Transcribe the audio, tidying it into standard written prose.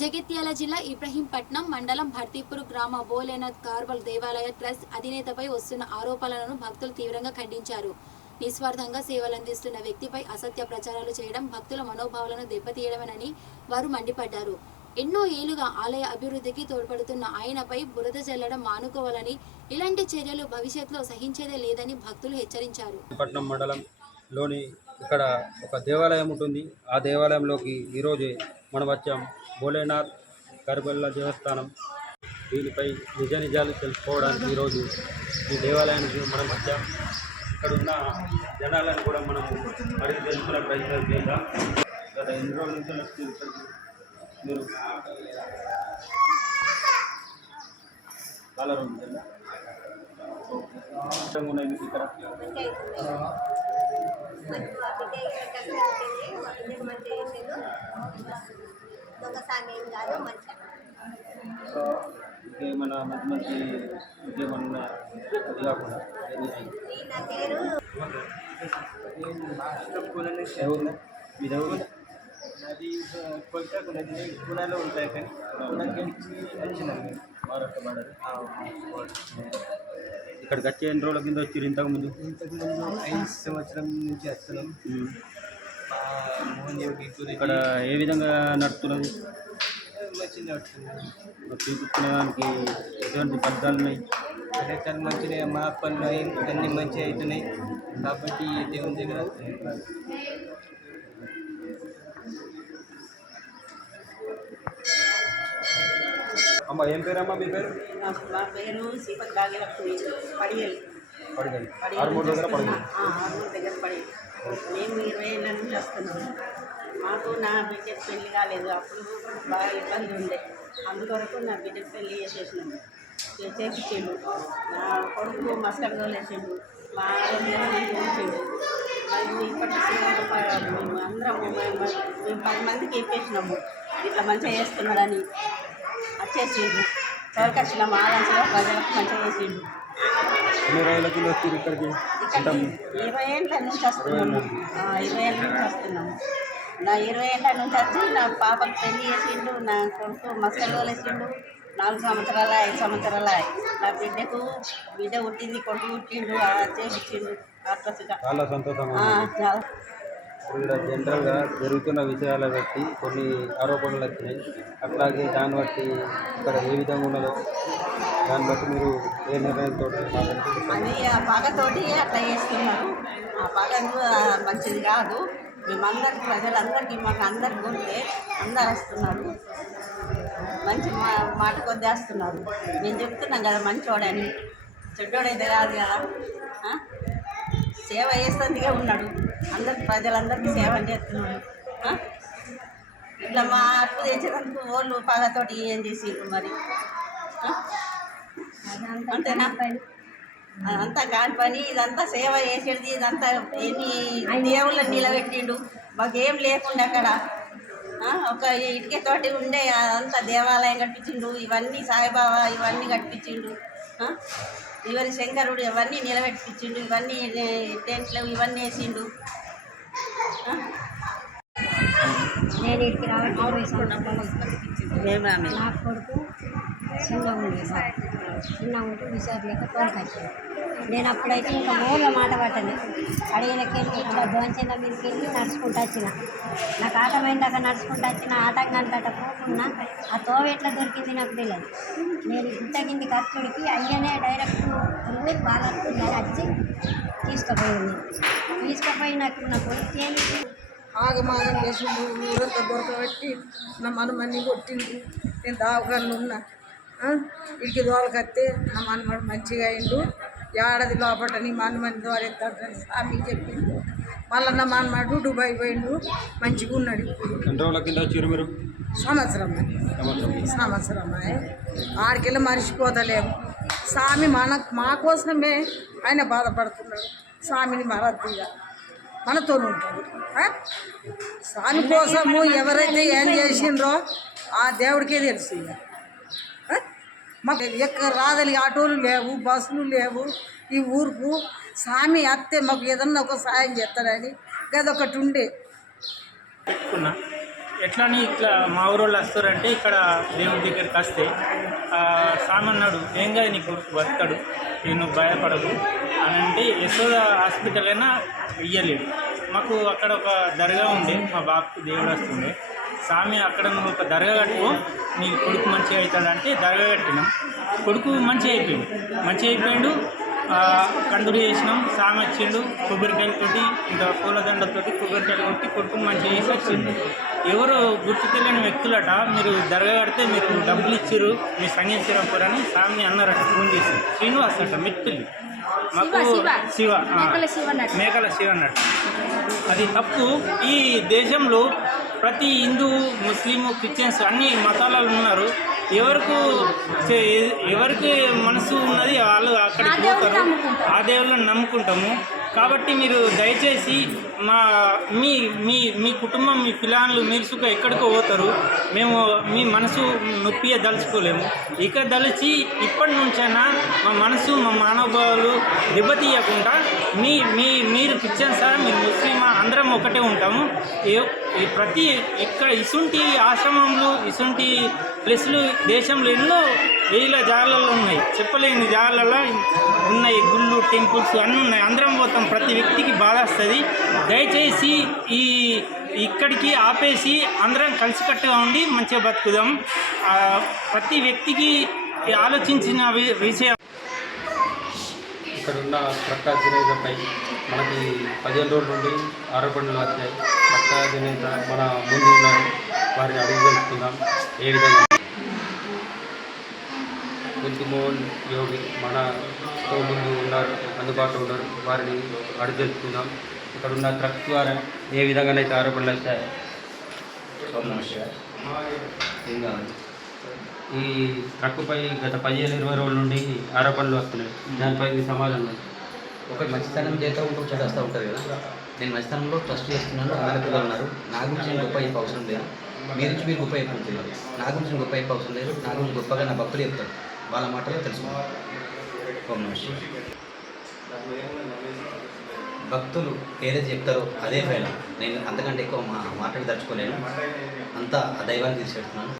జగిత్యాల జిల్లా ఇబ్రహీంపట్నం మండలం భర్తీపూర్ గ్రామ భోలేనాథ్ కార్వల్ దేవాలయ ట్రస్ట్ అధినేతపై వస్తున్న ఆరోపణలను భక్తులు తీవ్రంగా ఖండించారు. నిస్వార్థంగా సేవలందిస్తున్న వ్యక్తిపై అసత్య ప్రచారాలు చేయడం భక్తుల మనోభావాలను దెబ్బతీయడమేనని వారు మండిపడ్డారు. ఎన్నో ఏళ్లుగా ఆలయ అభివృద్ధికి తోడ్పడుతున్న ఆయనపై బురద జల్లడం మానుకోవాలని, ఇలాంటి చర్యలు భవిష్యత్తులో సహించేదే లేదని భక్తులు హెచ్చరించారు. పట్నం మండలంలోని ఇక్కడ ఒక దేవాలయం ఉంటుంది. ఆ దేవాలయంలోకి ఈరోజు మనం వచ్చాం. భోలేనాథ్ కర్బల్లా దేవస్థానం, దీనిపై నిజ నిజాలు తెలుసుకోవడానికి ఈరోజు ఈ దేవాలయానికి మనం వచ్చాం. ఇక్కడ ఉన్న జనాలను కూడా మనం అడిగి తెలుసుకునే ప్రయత్నం చేద్దాం. గత ఎన్ని రోజుల నుంచి మీరు చాలా రోజులు ఉన్నాయి మీకు ఇక్కడ. ఇంకేమన్నా మంచి మంచి ఇంకేమన్నా అది కాకుండా ఎవరు మీ ఎవరు అది కొలతకు నది కులాలో ఉంటాయి, కానీ కులానికి వచ్చినారు మహారాష్ట్ర బార్డర్. ఇక్కడికి వచ్చే ఎన్ని రోజుల కింద వచ్చారు? ఇంతకుముందు 5 సంవత్సరం నుంచి వస్తున్నాం. ఇక్కడ ఏ విధంగా నడుస్తున్నది? మంచిగా నడుస్తుంది. చూపించడానికి ఎటువంటి ఫలితాలు ఉన్నాయి? ఫలితాలు మంచిగా, మా పనులు అన్నీ మంచిగా అవుతున్నాయి. కాబట్టి దేవుని దగ్గర అమ్మ, ఏం పేరమ్మా మీ పేరు? నా పేరు శ్రీపతి భాగ్యలక్ష్మి. పడిగలి పడిగలి ఆరుమూరు దగ్గర పడిగలి. ఆరుమూరు దగ్గర పడిగలి. మేము 20 ఏళ్ళ నుంచి వస్తున్నాము. మాకు నా బిడ్డకు పెళ్లి కాలేదు. అప్పుడు బాగా ఇబ్బంది ఉండే, అందుకొరకు నా బిడ్డకు పెళ్లి చేసేసినాము. చేసేసిండు. నా కొడుకు మస్కర్ వేసిండు. మా ఆరోగ్యం ఉంచిండు. మరి ఇప్పటి మేము అందరం మేము 10 మందికి చెప్పేసినాము ఇట్లా మంచిగా చేస్తున్నారని. వచ్చేసిండు. ఎవరికి వచ్చిన మా ఆలోచన ప్రజలకు మంచిగా చేసిండు. 20 ఏళ్ళ నుంచి వస్తున్నాము. 20 ఏళ్ళ నుంచి వస్తున్నాము. నా 20 ఏళ్ళ నుంచి వచ్చి నా పాపకు పెళ్లి చేసిండు. నా కొడుకు మస్కల్లో వేసిండు. 4 సంవత్సరాల 5 సంవత్సరాల నా బిడ్డ పుట్టింది, కొడుకు పుట్టిండు, చేసిండు. అట్లా చాలా సంతోషంగా. ఇక్కడ జనరల్గా జరుగుతున్న విషయాల బట్టి కొన్ని ఆరోపణలు వచ్చినాయి. అట్లాగే దాన్ని బట్టి ఇక్కడ ఏ విధంగా ఉన్నదో దాన్ని బట్టి మీరు ఏ నిర్ణయంతో? అది ఆ పగతోటి అట్లా చేస్తున్నారు. ఆ పగ మంచిది కాదు. మేమందరికి ప్రజలందరికీ మాకు అందరికి ఉంటే అందరు వస్తున్నారు. మంచి మాట కొద్దేస్తున్నారు. నేను చెప్తున్నాం కదా మంచోడని. చెడ్డోడైతే కాదు కదా. సేవ చేస్తుందిగా ఉన్నాడు. అందరికి ప్రజలందరికీ సేవ చేస్తున్నాడు. ఇట్లా మా అప్పు తెచ్చినందుకు వాళ్ళు పగతోటి ఏం చేసిండ్రు మరి? అంతేనా? అదంతా కాని పని. ఇదంతా సేవ చేసేది. ఇదంతా ఎన్ని దేవుళ్ళని నిలబెట్టిండు. మాకేం లేకుండా అక్కడ ఒక ఇటుకతోటి ఉండే అదంతా దేవాలయం కట్టించిండు. ఇవన్నీ సాయిబాబా ఇవన్నీ కట్టించిండు. ఇవన్నీ శంకరుడు ఇవన్నీ నిలబెట్టించిండు. ఇవన్నీ టెంట్లు ఇవన్నీ వేసిండు. నేను ఇక్కడికి రావడానికి నా కొడుకు చిన్న ఉంటే విశాఖలేక తోలుకొచ్చాను. నేను అప్పుడైతే ఇంకా మూల మాట పట్టను. అడిగినకెళ్ళి ఇట్లా దోంచిన మీదకి వెళ్ళి నడుచుకుంటూ వచ్చిన. నాకు ఆటమైందాక నడుచుకుంటూ వచ్చిన. ఆటంగంతట పోకుండా ఆ తోవ ఎట్లా దొరికింది నాకు తెలియదు. నేను ఇంత కింది ఖర్చుడికి అయ్యనే డైరెక్ట్ ఊరు బాగా వచ్చి తీసుకుపోయి నాకు నా కొడుకు ఏంటి ఆగమాగం చేసిండు. ఊరంతా దొరకబెట్టి నా మనమన్నీ కొట్టిండు. నేను దావకాళ్ళు ఉన్నా. ఇడికి దోరకత్తే నా మనమడు మంచిగా అయిండు. ఏడాది లోపల నీ మనమని దోరెత్తాడని స్వామి చెప్పిండు. మళ్ళీ నా మనమడు దుబాయ్ పోయిండు. మంచిగా ఉన్నాడు. ఇప్పుడు సంవత్సరం ఆడికెళ్ళి మర్చిపోతలేము. స్వామి మా కోసమే ఆయన బాధపడుతున్నాడు. స్వామిని మరద్దుగా మనతో ఉంటాడు. స్వామి కోసము ఎవరైతే ఏం చేసిండ్రో ఆ దేవుడికే తెలుసు. ఇక మాకు ఎక్కడ రాదని ఆటోలు లేవు, బస్సులు లేవు. ఈ ఊరుకు స్వామి అత్తే మాకు ఏదన్నా ఒక సాయం చేస్తాడని గదొకటి ఉండే. ఎట్లని ఇట్లా మా ఊరోళ్ళు వస్తారంటే ఇక్కడ దేవుడి దగ్గరికి వస్తే స్వామి అన్నాడు ఏంగా నీ కొడుకు బతాడు నేను భయపడదు అని అంటే యశోద హాస్పిటల్ అయినా ఇయ్యలేడు. మాకు అక్కడ ఒక దర్గా ఉండే, మా బాబుకు దేవుడు వస్తుండే, స్వామి అక్కడ నువ్వు ఒక దర్గా కట్టుకో నీ కొడుకు మంచిగా అవుతాడంటే దర్గా కట్టినాం. కొడుకు మంచిగా అయిపోయాడు. కందుడు చేసినాం, స్వామి వచ్చిండు కొబ్బరికాయలతోటి ఇంకా పూలదండతోటి కొబ్బరికాయలు కొట్టి కొడుకు మంచిగా చేసి వచ్చిండు. ఎవరు గుర్తు తెలియని వ్యక్తులట మీరు దర్గా కడితే మీరు డబ్బులు ఇచ్చారు మీ సంగీశ్వరపురని స్వామిని అన్నారట ఫోన్ చేసి. శ్రీనివాస్ అట మిట్టిల్లి మాకు శివ మేకల శివ అన్నట్టు. అది తప్పు. ఈ దేశంలో ప్రతి హిందూ ముస్లిము క్రిస్టియన్స్ అన్ని మతాలలో ఉన్నారు. ఎవరికి మనసు ఉన్నది వాళ్ళు అక్కడికి పోతారు, ఆ దేవుళ్ళని నమ్ముకుంటాము. కాబట్టి మీరు దయచేసి మీ మీ మీ కుటుంబం మీ పిల్లలు మీరు ఎక్కడికో పోతారు, మేము మీ మనసు నొప్పిగా దలుచుకోలేము. ఇక దలిచి ఇప్పటి నుంచైనా మా మనసు మా మనోభావాలు దెబ్బతీయకుండా మీరు క్రిస్టియన్సా మీరు ముస్లిమా అందరం ఒకటే ఉంటాము. ప్రతి ఇక్కడ ఇసుంటి ఆశ్రమంలో ఇసుంటి ప్లేస్లు దేశంలో ఎన్నో వేల జాగాలలో ఉన్నాయి, చెప్పలేని జాగాలలో ఉన్నాయి, గుళ్ళు టెంపుల్స్ అన్నీ ఉన్నాయి. అందరం పోతాం, ప్రతి వ్యక్తికి బాధ వస్తుంది. దయచేసి ఇక్కడికి ఆపేసి అందరం కలిసికట్టుగా ఉండి మంచిగా బతుకుదాం. ప్రతి వ్యక్తికి ఆలోచించిన విషయం. ఇక్కడున్న ప్రకాష్ జనేతపై మనకి 15 రోజుల నుండి ఆరోపణలు వచ్చాయి. ప్రకాష్ జనేత మన ముందు ఉన్నారు, వారిని అడిగి తెలుసుకుందాం ఏ విధంగా. కుంతిమోహన్ యోగి మనతో ముందు ఉన్నారు, అందుబాటులో ఉన్నారు, వారిని అడిగి తెలుసుకుందాం. ఇక్కడ ఉన్న ట్రక్ ద్వారా ఏ విధంగానైతే ఆరోపణలు వచ్చాయి. ఈ ట్రక్కుపై గత 15-20 రోజుల నుండి ఆరోపణలు వస్తున్నాయి, దానిపై సమాధానం. ఒక మంచితనం చేత ఇంకొక చెడు వస్తూ ఉంటుంది కదా. నేను మంచితనంలో ట్రస్ట్ చేస్తున్నాను, అందరి పిల్లలు ఉన్నారు. నా గురించి నేను గొప్ప చెప్పే అవసరం లేదు, మీ నుంచి మీరు గొప్ప చెప్పుకుంటున్నారు. నా గురించి నేను గొప్ప చెప్పే అవసరం లేదు, నా గురించి గొప్పగా నా భక్తులు చెప్తారు, వాళ్ళ మాటలో తెలుసుకున్నాను. ఓం నమః శివాయ. భక్తులు ఏదైతే చెప్తారో అదే ఫైనల్. నేను అంతకంటే ఎక్కువ మాట్లాడి దర్చుకోలేను, అంతా ఆ దైవాన్ని తీసుకెళ్తున్నాను.